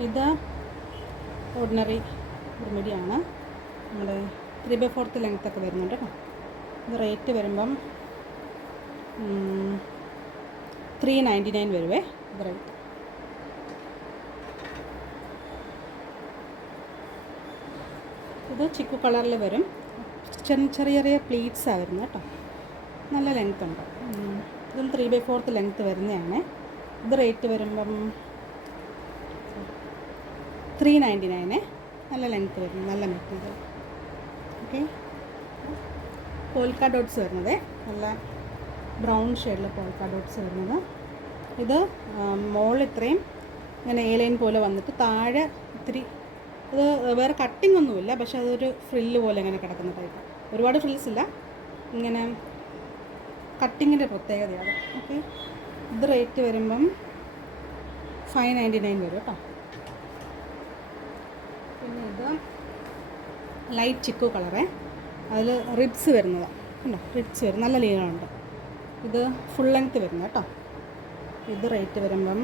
ഇത് ഓർഡിനറി റെമഡിയാണ് നമ്മുടെ three by fourth length ഒക്കെ വരുന്നുണ്ട് കേട്ടോ. ഇത് റേറ്റ് വരുമ്പം ത്രീ നയന്റി നയൻ വരുവേ. ഇത് റേറ്റ് ഇത് ചിക്കു കളറിൽ വരും. ചെറിയ ചെറിയ ചെറിയ പ്ലീറ്റ്സാണ് വരുന്നത് കേട്ടോ. നല്ല ലെങ്ത് ഉണ്ട്. ഉം. ഇതും ത്രീ ബൈ ഫോർത്ത് ലെങ്ത്ത് വരുന്നതാണ്. ഇത് റേറ്റ് വരുമ്പം ത്രീ നയന്റി നയനെ നല്ല ലെങ്ത്ത് വരുന്നത് നല്ല മെറ്റീരിയൽ ഓക്കെ പോൽക്ക ഡോട്ട്സ് വരുന്നത് നല്ല ബ്രൗൺ ഷെയ്ഡിൽ പോൽക്ക ഡോട്ട്സ് വരുന്നത്. ഇത് മോൾ ഇത്രയും ഇങ്ങനെ എ ലൈൻ പോലെ വന്നിട്ട് താഴെ ഇത്തിരി ഇത് വേറെ കട്ടിംഗ് ഒന്നുമില്ല പക്ഷേ അതൊരു ഫ്രില്ല് പോലെ ഇങ്ങനെ കിടക്കുന്ന ടൈപ്പ് ഒരുപാട് ഫ്രിൽസ് ഇല്ല. ഇങ്ങനെ കട്ടിങ്ങിന്റെ പ്രത്യേകതയാണ്. ഓക്കെ ഇത് റേറ്റ് വരുമ്പം ഫൈവ് നയന്റി നയൻ വരും കേട്ടോ. ഇത് ലൈറ്റ് ചിക്കു കളറേ അതിൽ റിബ്സ് വരുന്നതാണ് കണ്ടോ? റിബ്സ് വരും. നല്ല ലീനുണ്ട് ഇത് ഫുൾ ലെങ്ത്ത് വരുന്നത് കേട്ടോ. ഇത് റേറ്റ് വരുമ്പം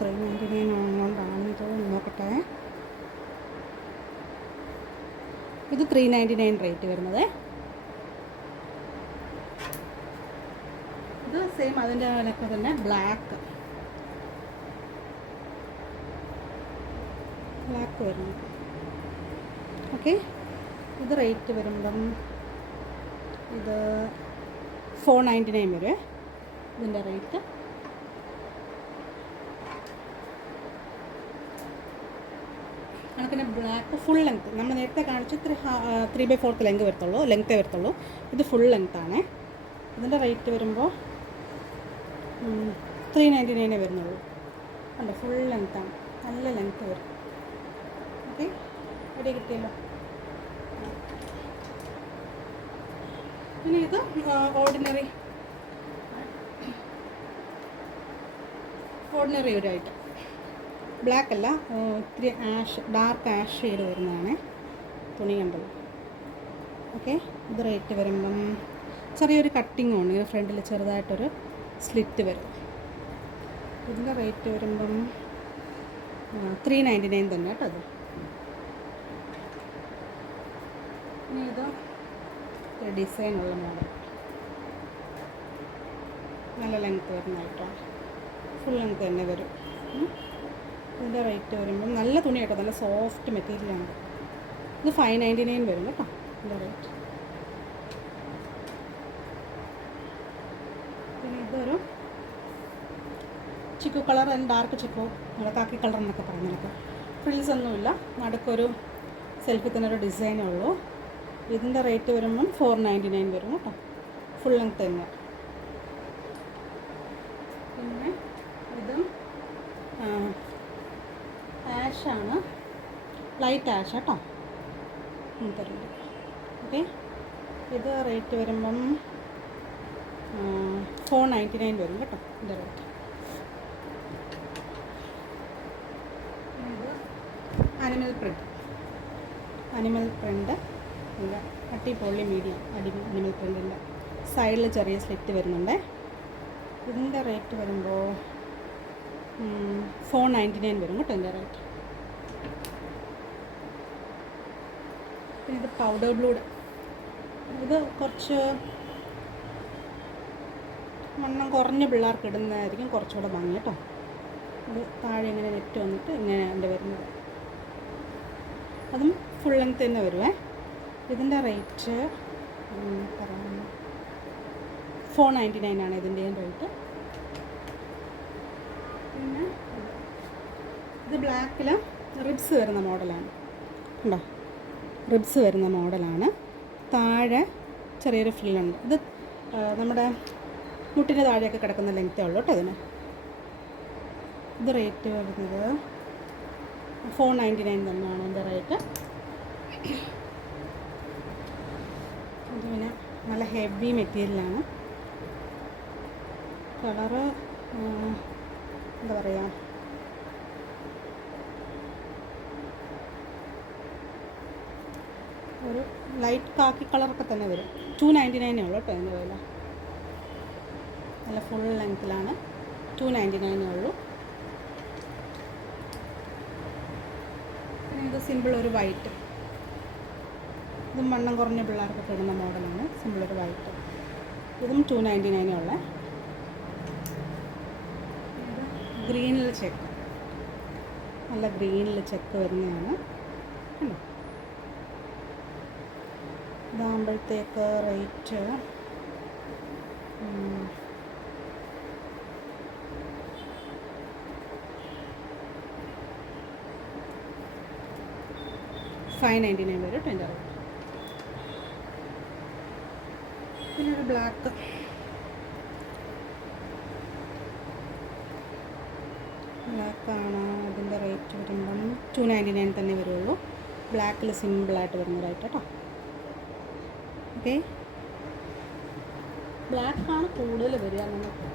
ത്രീ നയന്റി നയൻ കൊണ്ടാണ് തോന്നുന്നു. നോക്കട്ടെ. ഇത് ത്രീ നയന്റി നയൻ റേറ്റ് വരുന്നത്. ഇത് സെയിം അതിന്റെ തന്നെ. ബ്ലാക്ക് ബ്ലാക്ക് വരുന്നു ഓക്കെ ഇത് റേറ്റ് വരുമ്പം ഇത് ഫോർ നയന്റി നയൻ വരുമേ ഇതിന്റെ റേറ്റ് പിന്നെ ബ്ലാക്ക് ഫുൾ ലെങ്ത്ത് നമ്മൾ നേരത്തെ കാണിച്ച three three by fourth length വരത്തുള്ളൂ. ലെങ്ത്തേ വരത്തുള്ളൂ. ഇത് ഫുൾ ലെങ്ത് ആണ്. ഇതിന്റെ റേറ്റ് വരുമ്പോൾ ത്രീ നയന്റി നയനേ വരുന്നുള്ളൂ. അല്ല ഫുൾ ലെങ്ത്താണ് നല്ല ലെങ്ത്ത് വരും. ഓക്കെ അടി കിട്ടിയല്ലോ. പിന്നെ ഇത് ഓർഡിനറി ഓർഡിനറി ഒരു ഐറ്റം ബ്ലാക്ക് അല്ല ഒത്തിരി ആഷ് ഡാർക്ക് ആഷ് ഷെയ്ഡ് വരുന്നതാണ്. തുണി കണ്ടത് ഓക്കെ ഇത് റേറ്റ് വരുമ്പം ചെറിയൊരു കട്ടിങ് ഉണ്ട് ഫ്രണ്ടിൽ ചെറുതായിട്ടൊരു സ്ലിറ്റ് വരും. ഇതിന്റെ റേറ്റ് വരുമ്പം ത്രീ നയന്റി നയൻ തന്നെ കേട്ടോ അത്. ഇനി ഡിസൈൻ ഒരു ഉള്ള മോഡൽ നല്ല ലെങ്ത്ത് വരുന്ന കേട്ടോ ഫുൾ ലെങ്ത്ത് തന്നെ വരും. ഇതിന്റെ റേറ്റ് വരുമ്പോൾ നല്ല തുണി കേട്ടോ നല്ല സോഫ്റ്റ് മെറ്റീരിയലാണ് ഇത് ഫൈവ് നയന്റി നയൻ വരും കേട്ടോ ഇതിന്റെ റേറ്റ് പിന്നെ ഇതൊരു chikoo colour and dark chikoo നമ്മുടെ കാക്കി കളർ എന്നൊക്കെ പറയുന്നതൊക്കെ ഫ്രിൽസ് ഒന്നുമില്ല. നടുക്കൊരു സെൽഫി തന്നെ ഒരു ഡിസൈനേ ഉള്ളൂ. ഇതിന്റെ റേറ്റ് വരുമ്പം ഫോർ നയന്റി നയൻ വരും കേട്ടോ. ഫുൾ ലെങ്ത് തന്നെ. പിന്നെ ഇതും ആഷാണ് ലൈറ്റ് ആഷ് കേട്ടോ. തരുന്നുണ്ട്. ഓക്കെ ഇത് റേറ്റ് വരുമ്പം ഫോർ നയന്റി നയൻ വരും കേട്ടോ ഇതിന്റെ rate animal print animal print നല്ല അട്ടിപ്പൊള്ളി മീഡിയം അടി അനിമൽ പ്രിന്റിന്റെ സൈഡിൽ ചെറിയ സ്ലിറ്റ് വരുന്നുണ്ട്. ഇതിന്റെ റേറ്റ് വരുമ്പോൾ ഫോർ നയന്റി നയൻ വരും കേട്ടോ ഇതിന്റെ റേറ്റ് ഇത് പൗഡർ ബ്ലൂഡ് ഇത് കുറച്ച് വണ്ണം കുറഞ്ഞ പിള്ളേർക്ക് ഇടുന്നതായിരിക്കും കുറച്ചുകൂടെ ഭംഗി കേട്ടോ. ഇത് താഴെ ഇങ്ങനെ നെറ്റ് വന്നിട്ട് ഇങ്ങനെ എന്റെ വരുന്നത്. അതും ഫുൾ ലെങ്ത് തന്നെ വരുവേ. ഇതിന്റെ റേറ്റ് പറയാം ഫോർ നയന്റി നയൻ ആണ് ഇതിന്റെയും റേറ്റ്. പിന്നെ ഇത് ബ്ലാക്കിൽ റിബ്സ് വരുന്ന മോഡലാണ്. ഉണ്ടോ റിബ്സ് വരുന്ന മോഡലാണ്. താഴെ ചെറിയൊരു ഫ്രില്ലുണ്ട് ഇത് നമ്മുടെ മുട്ടിന്റെ താഴെയൊക്കെ കിടക്കുന്ന ലെങ്ത്തേ ഉള്ളൂ കേട്ടോ അതിന്. ഇത് റേറ്റ് വരുന്നത് ഫോർ നയന്റി നയൻ തന്നെയാണ് എന്റെ റേറ്റ് പിന്നെ നല്ല ഹെവി മെറ്റീരിയലാണ്. കളറ് എന്താ പറയുക ഒരു ലൈറ്റ് കാക്കി കളറൊക്കെ തന്നെ വരും. ടു നയന്റി നയനേ ഉള്ളൂ കേട്ടോ അതിന്റെ വില. നല്ല ഫുൾ ലെങ്ത്തിലാണ്. ടു നയന്റി നയനേ ഉള്ളൂ. ഇത് സിമ്പിൾ ഒരു വൈറ്റ്. ഇതും വണ്ണം കുറഞ്ഞ പിള്ളേർക്കൊക്കെ ഇടുന്ന മോഡലാണ്. സിമ്പിൾ ഒരു വൈറ്റ് ഇതും ടു നയന്റി നയനേ ഉള്ള. ഗ്രീനിൽ ചെക്ക് നല്ല ഗ്രീനിൽ ചെക്ക് വരുന്നതാണ്. ഇതാകുമ്പോഴത്തേക്ക് റേറ്റ് ഫൈവ് നയന്റി നയൻ വരും ടെന്റെ റേറ്റ് പിന്നെ ഒരു ബ്ലാക്ക് ബ്ലാക്കാണ് അതിന്റെ റേറ്റ് വരുമ്പം ടു നയന്റി നയൻ തന്നെ വരുള്ളൂ. ബ്ലാക്കിൽ സിമ്പിളായിട്ട് വരുന്ന റേറ്റ് കേട്ടോ ഓക്കെ ബ്ലാക്കാണ് കൂടുതൽ വരിക. നമുക്ക്